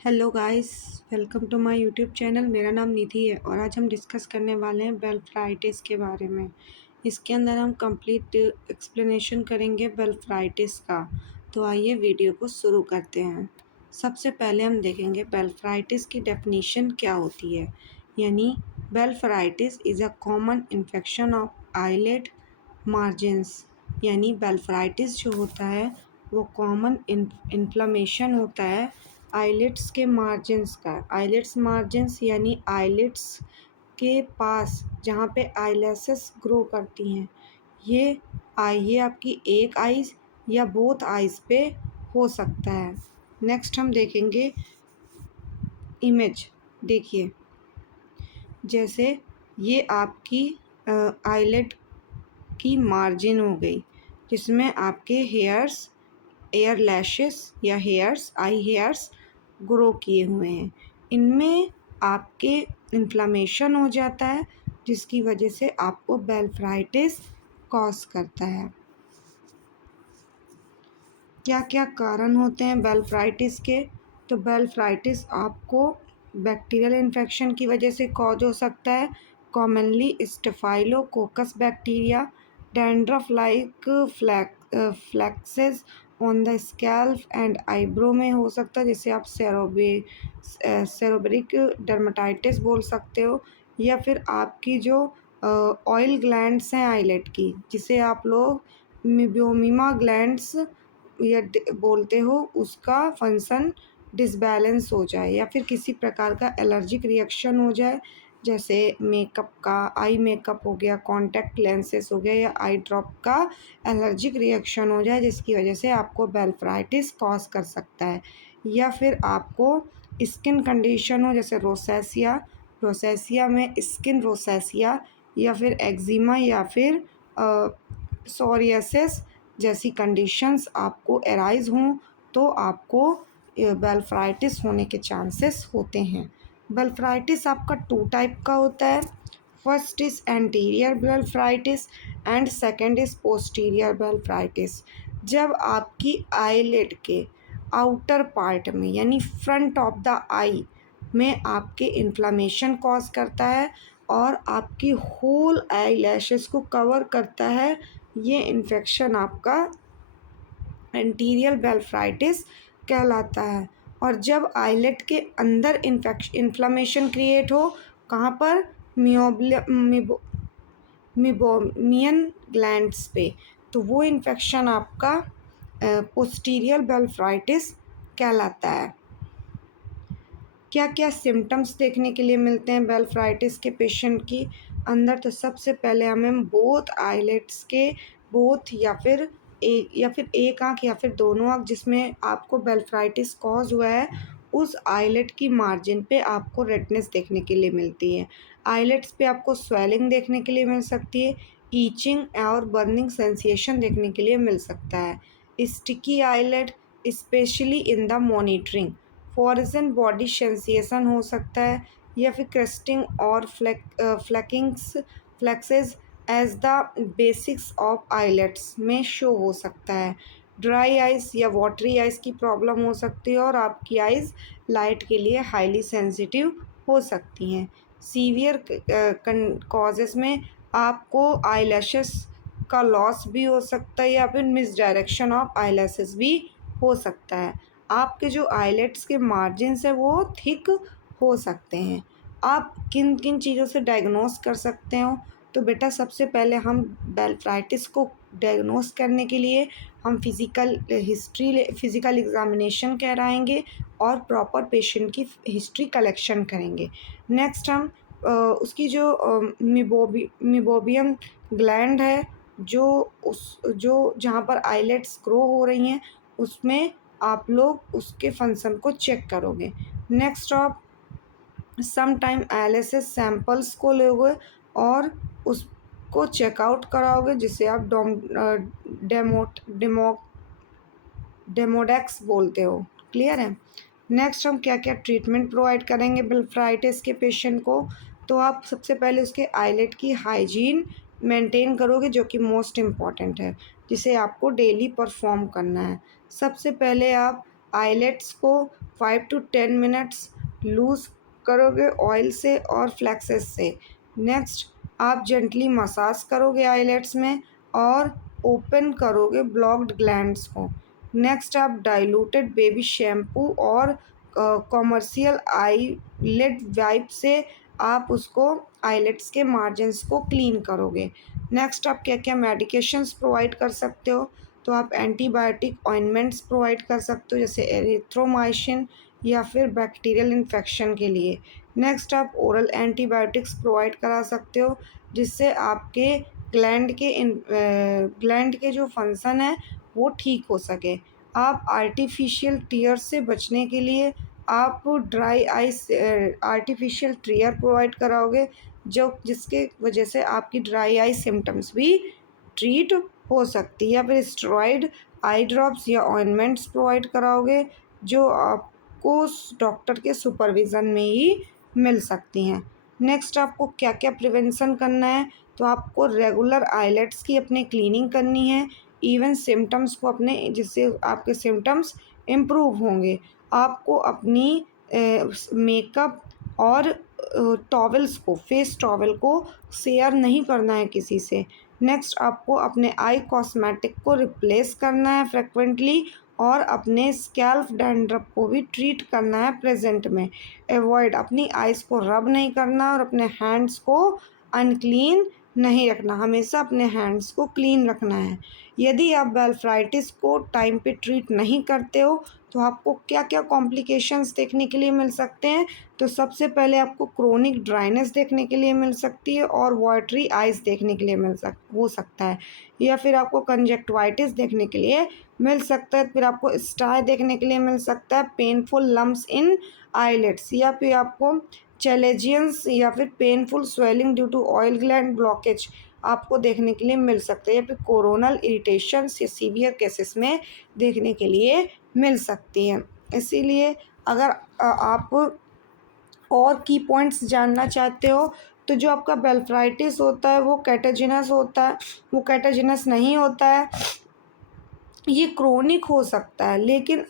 Hello guys, welcome to my YouTube channel. मेरा नाम निधि है और आज हम डिस्कस करने वाले हैं ब्लेफराइटिस के बारे में। इसके अंदर हम कंप्लीट एक्सप्लेनेशन करेंगे ब्लेफराइटिस का। तो आइए वीडियो को शुरू करते हैं। सबसे पहले हम देखेंगे ब्लेफराइटिस की डेफिनीशन क्या होती है। यानी blepharitis is a common infection of eyelet margins. यानी ब्लेफराइटिस जो होता है वो कॉमन इन्फ्लेमेशन होता है आईलिड्स के मार्जिन्स का। आईलिड्स मार्जिन्स यानी आईलिड्स के पास जहाँ पे आईलैशेस ग्रो करती हैं। ये आपकी एक आइज़ या बोथ आइज़ पे हो सकता है। नेक्स्ट हम देखेंगे इमेज। देखिए, जैसे ये आपकी आईलिड की मार्जिन हो गई जिसमें आपके एयर लैशेस या आई हेयर्स ग्रो किए हुए हैं। इनमें आपके इन्फ्लामेशन हो जाता है जिसकी वजह से आपको ब्लेफराइटिस कॉज करता है। क्या क्या कारण होते हैं ब्लेफराइटिस के? तो ब्लेफराइटिस आपको बैक्टीरियल इन्फेक्शन की वजह से कॉज हो सकता है। Commonly staphylococcus bacteria, dandruff like flakes on the scalp and eyebrow में हो सकता है, जिसे आप सेरोबेरिक डर्मेटाइटिस बोल सकते हो। या फिर आपकी जो ऑयल ग्लैंड्स हैं आईलेट की, जिसे आप लोग मिबोमिमा ग्लैंड्स या बोलते हो, उसका फंक्शन डिसबैलेंस हो जाए या फिर किसी प्रकार का एलर्जिक रिएक्शन हो जाए, जैसे मेकअप का, आई मेकअप हो गया, कॉन्टैक्ट लेंसेस हो गया, या आई ड्रॉप का एलर्जिक रिएक्शन हो जाए, जिसकी वजह से आपको ब्लेफराइटिस कॉज कर सकता है। या फिर आपको स्किन कंडीशन हो, जैसे रोसेसिया में स्किन रोसेसिया, या फिर एक्जिमा, या फिर सोरियासिस जैसी कंडीशंस आपको अराइज हों तो आपको ब्लेफराइटिस होने के चांसेस होते हैं। ब्लेफराइटिस आपका 2 टाइप का होता है। First is anterior blepharitis and second is posterior blepharitis. जब आपकी आईलिड के आउटर पार्ट में यानी फ्रंट ऑफ द आई में आपके इन्फ्लामेशन कॉज करता है और आपकी होल आई लैशेस को कवर करता है, ये इन्फेक्शन आपका एंटीरियर ब्लेफराइटिस कहलाता है। और जब आईलेट के अंदर इन्फ्लामेशन क्रिएट हो, कहाँ पर, मिबोमियन ग्लैंड्स पे, तो वो इन्फेक्शन आपका पोस्टीरियर ब्लेफराइटिस कहलाता है। क्या क्या सिम्टम्स देखने के लिए मिलते हैं ब्लेफराइटिस के पेशेंट की अंदर? तो सबसे पहले हमें बोथ आईलेट्स के, बोथ या फिर एक आँख या फिर दोनों आँख जिसमें आपको ब्लेफराइटिस कॉज हुआ है, उस आईलेट की मार्जिन पे आपको रेडनेस देखने के लिए मिलती है। आईलेट्स पे आपको स्वेलिंग देखने के लिए मिल सकती है। ईचिंग और बर्निंग सेंसेशन देखने के लिए मिल सकता है। Sticky eyelid specially in the monitoring. Foreign body sensation हो सकता है, या फिर क्रेस्टिंग और flakes as the basics of eyelids में शो हो सकता है। ड्राई आइज़ या वाटरी आइज़ की प्रॉब्लम हो सकती है और आपकी आइज़ लाइट के लिए हाईली सेंसिटिव हो सकती हैं। सीवियर कॉजेज़ में आपको आईलैशेस का लॉस भी हो सकता है या फिर मिसडायरेक्शन ऑफ आईलैशेस भी हो सकता है। आपके जो आईलेट्स के मार्जिन्स है वो थिक हो सकते हैं। आप किन किन चीज़ों से डायग्नोस कर सकते हो? तो बेटा, सबसे पहले हम ब्लेफराइटिस को डायग्नोस करने के लिए हम फिज़िकल एग्ज़ामिनेशन कराएंगे और प्रॉपर पेशेंट की हिस्ट्री कलेक्शन करेंगे। नेक्स्ट हम उसकी जो मिबोबियम ग्लैंड है, जो जहाँ पर आईलेट्स ग्रो हो रही हैं, उसमें आप लोग उसके फंक्शन को चेक करोगे। नेक्स्ट आप सम टाइम एनालिसिस सैंपल्स को लोगे और उसको चेकआउट कराओगे, जिसे आप डेमोडेक्स बोलते हो। क्लियर है? नेक्स्ट हम क्या क्या ट्रीटमेंट प्रोवाइड करेंगे ब्लेफराइटिस के पेशेंट को? तो आप सबसे पहले उसके आईलेट की हाइजीन मेंटेन करोगे, जो कि मोस्ट इम्पॉर्टेंट है, जिसे आपको डेली परफॉर्म करना है। सबसे पहले आप आईलेट्स को 5 to 10 मिनट्स लूज़ करोगे ऑयल से और फ्लेक्सेस से। नेक्स्ट आप जेंटली मसाज करोगे आईलेट्स में और ओपन करोगे ब्लॉक्ड ग्लैंड्स को। नेक्स्ट आप डाइल्यूटेड बेबी शैम्पू और कॉमर्शियल आईलेट वाइप से आप उसको आईलेट्स के मार्जिन्स को क्लीन करोगे। नेक्स्ट आप क्या क्या मेडिकेशंस प्रोवाइड कर सकते हो, तो आप एंटीबायोटिक ऑइंटमेंट्स प्रोवाइड कर सकते हो जैसे एरिथ्रोमाइसिन या फिर बैक्टीरियल इन्फेक्शन के लिए। नेक्स्ट आप ओरल एंटीबायोटिक्स प्रोवाइड करा सकते हो जिससे आपके ग्लैंड के जो फंक्शन है वो ठीक हो सके। आप आर्टिफिशियल टीयर्स से बचने के लिए आप dry eyes artificial tear provide कराओगे जो जिसके वजह से आपकी ड्राई आई सिम्टम्स भी ट्रीट हो सकती है। या फिर स्टेरॉइड आई ड्रॉप्स या ऑइंटमेंट्स प्रोवाइड कराओगे जो आपको डॉक्टर के सुपरविज़न में ही मिल सकती हैं। नेक्स्ट आपको क्या क्या प्रिवेंशन करना है, तो आपको रेगुलर आईलेट्स की अपने क्लीनिंग करनी है, इवन सिम्टम्स को अपने जिससे आपके सिम्टम्स इम्प्रूव होंगे। आपको अपनी मेकअप और टॉवल्स को फेस टॉवल को शेयर नहीं करना है किसी से। नेक्स्ट आपको अपने आई कॉस्मेटिक को रिप्लेस करना है फ्रिक्वेंटली और अपने स्कैल्प डैंड्रफ को भी ट्रीट करना है प्रेजेंट में। अवॉइड अपनी आइज़ को रब नहीं करना और अपने हैंड्स को अनक्लीन नहीं रखना, हमेशा अपने हैंड्स को क्लीन रखना है। यदि आप ब्लेफाराइटिस को टाइम पे ट्रीट नहीं करते हो तो आपको क्या क्या कॉम्प्लिकेशंस देखने के लिए मिल सकते हैं, तो सबसे पहले आपको क्रोनिक ड्राइनेस देखने के लिए मिल सकती है और वाटरी आइज़ देखने के लिए हो सकता है, या फिर आपको कंजक्टिवाइटिस देखने के लिए मिल सकता है, फिर आपको स्टार देखने के लिए मिल सकता है, पेनफुल लम्प्स इन आईलेट्स, या फिर आपको चैलेजियंस या फिर painful swelling due to oil gland blockage आपको देखने के लिए मिल सकते हैं, या फिर कोरोनल इरिटेशंस या सीवियर केसेस में देखने के लिए मिल सकती हैं। इसीलिए अगर आप और की पॉइंट्स जानना चाहते हो तो जो आपका ब्लेफाराइटिस होता है वो कैटेजिनस होता है, वो कैटेजिनस नहीं होता है, ये क्रोनिक हो सकता है। लेकिन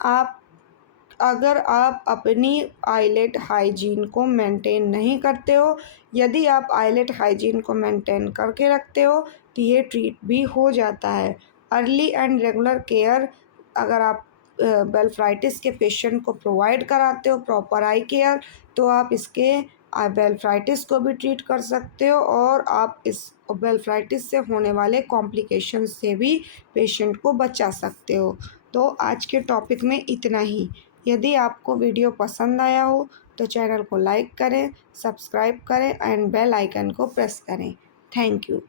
अगर आप अपनी आईलेट हाइजीन को मेंटेन नहीं करते हो, यदि आप आईलेट हाइजीन को मेंटेन करके रखते हो तो ये ट्रीट भी हो जाता है। अर्ली एंड रेगुलर केयर अगर आप ब्लेफाराइटिस के पेशेंट को प्रोवाइड कराते हो प्रॉपर आई केयर, तो आप इसके ब्लेफाराइटिस को भी ट्रीट कर सकते हो और आप इस ब्लेफाराइटिस से होने वाले कॉम्प्लिकेशंस से भी पेशेंट को बचा सकते हो। तो आज के टॉपिक में इतना ही। यदि आपको वीडियो पसंद आया हो तो चैनल को लाइक करें, सब्सक्राइब करें एंड बेल आइकन को प्रेस करें। Thank you.